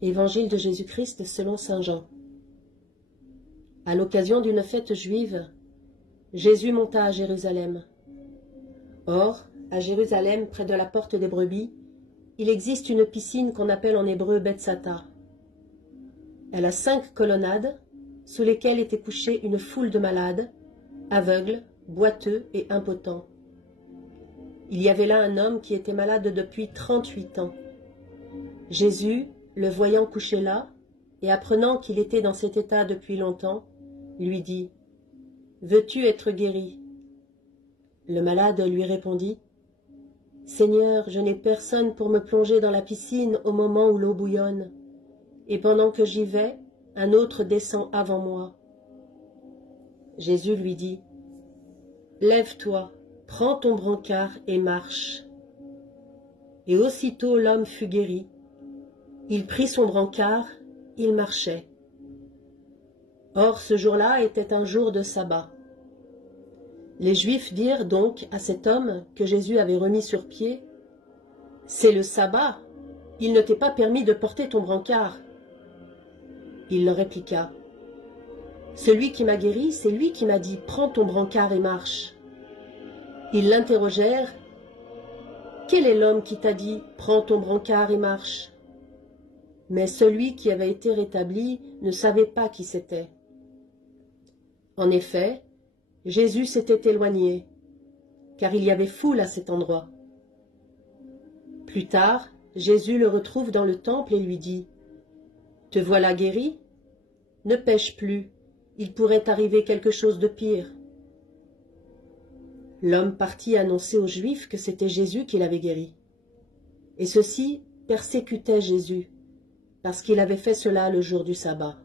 Évangile de Jésus-Christ selon saint Jean. À l'occasion d'une fête juive, Jésus monta à Jérusalem. Or, à Jérusalem, près de la porte des brebis, il existe une piscine qu'on appelle en hébreu Bethsata. Elle a 5 colonnades, sous lesquelles était couchée une foule de malades, aveugles, boiteux et impotents. Il y avait là un homme qui était malade depuis 38 ans. Jésus, le voyant couché là, et apprenant qu'il était dans cet état depuis longtemps, lui dit « Veux-tu être guéri ?» Le malade lui répondit « Seigneur, je n'ai personne pour me plonger dans la piscine au moment où l'eau bouillonne, et pendant que j'y vais, un autre descend avant moi. » Jésus lui dit « Lève-toi, prends ton brancard et marche. » Et aussitôt l'homme fut guéri. Il prit son brancard, il marchait. Or ce jour-là était un jour de sabbat. Les Juifs dirent donc à cet homme que Jésus avait remis sur pied, « C'est le sabbat, il ne t'est pas permis de porter ton brancard. » Il leur répliqua, « Celui qui m'a guéri, c'est lui qui m'a dit, prends ton brancard et marche. » Ils l'interrogèrent, « Quel est l'homme qui t'a dit, prends ton brancard et marche ?» Mais celui qui avait été rétabli ne savait pas qui c'était. En effet, Jésus s'était éloigné, car il y avait foule à cet endroit. Plus tard, Jésus le retrouve dans le temple et lui dit « Te voilà guéri? Ne pêche plus, il pourrait t'arriver quelque chose de pire. » L'homme partit annoncer aux Juifs que c'était Jésus qui l'avait guéri. Et ceux-ci persécutaient Jésus, parce qu'il avait fait cela le jour du sabbat.